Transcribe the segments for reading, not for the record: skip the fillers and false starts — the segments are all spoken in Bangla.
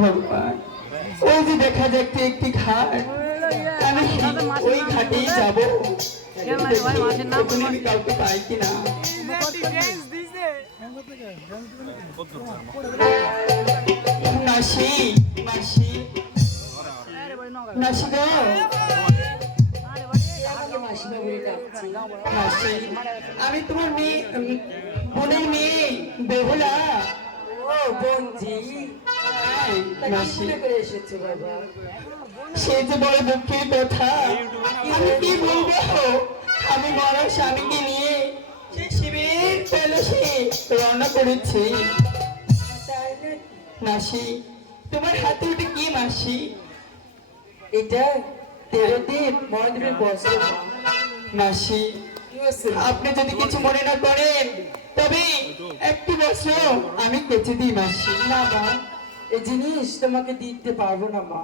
ভগবান, ওই যে দেখা যাচ্ছে একটি ঘাট, আমি ওই ঘাটেই যাব। আমি কাউকে পাই কিনা। মাসি, মাসি, মাসি গো, মাসি, আমি তোমার মেয়ে, বোনের মেয়ে বেহুলা। ও বোনজি, মাসি করে এসেছো বাবা? সে যে বড় দুঃখের কথা, আমি কি বলবো। আমি মরার স্বামীকে নিয়ে সে শিবের পলাশে রওনা করেছি। তাই নাকি? মাসি, তোমার হাতে ওটা কি মাসি? এটা তেরোদীপ মহাদেবের বস্ত্র। মাসি, কি হয়েছে? আপনি যদি কিছু মনে না করেন তবে একটি বস্ত্র আমি কেচে দিই মাসি। না মা, এই জিনিস তোমাকে দিতে পারবো না মা।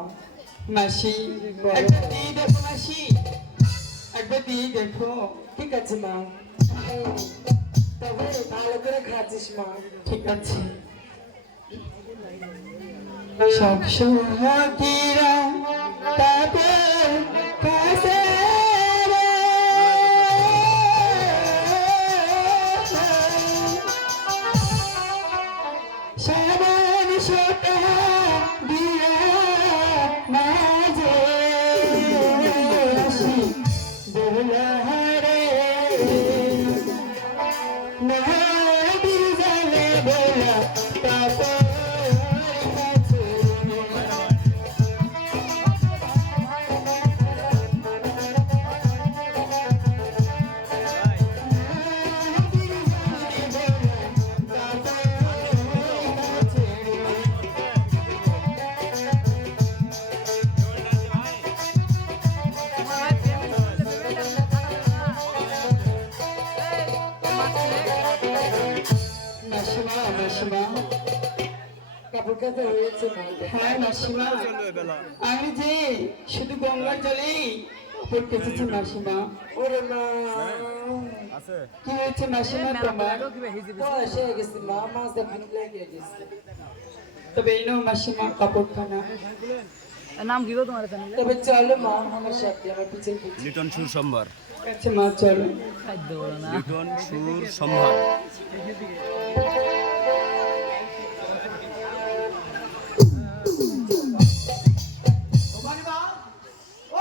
মাসি, একবার দিয়ে দেখো মাসি, একবার দিয়ে দেখো। ঠিক আছে মা, তবে ভালো করে খাচ্ছিস মা। ঠিক আছে। সব সহীরা তাদের কাছে রে, শ্রাবণ সোটা দিয়া মাঝে আসি বেহুলারে, নদীর জলে বেলা তারপর কাছে। মাসিমা, মাসিমা, কাপড় কাচা হয়েছে মা? হ্যাঁ মাসিমা, আমি যে শুধু গঙ্গার জলেই কাপড় কেচেছি মাসিমা। ওরে মা, কি হয়েছে মাসিমা তোমার? বয়স হয়ে গেছে মা, মাঝে ভালো লেগে গেছে। তবে এই নাও মাসিমা কাপড়খানা। নাম কি গো তোমার চ্যানেলে? তবে চলো মা আমার সাথে, আমার পিছন পিছন। লিটন সুর সম্ভার। আচ্ছা মা চলো। খাদ্য বলো না। লিটন সুর সম্ভার।